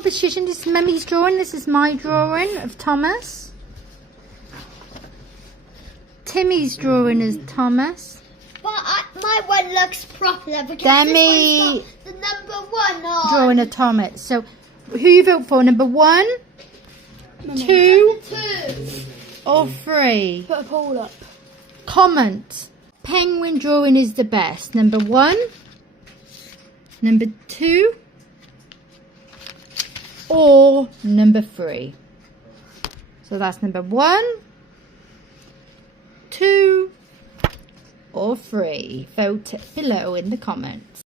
competition. This is Mummy's drawing. This is my drawing of Thomas. Timmy's drawing is Thomas. But my one looks proper because Demi this one's got the number 1 on. drawing of Thomas. So, who you vote for? Number 1, 2, 2. or 3? Put a poll up. Comment. Penguin drawing is the best. Number 1, number 2, or number 3. So that's number 1, 2, or 3. Vote below in the comments.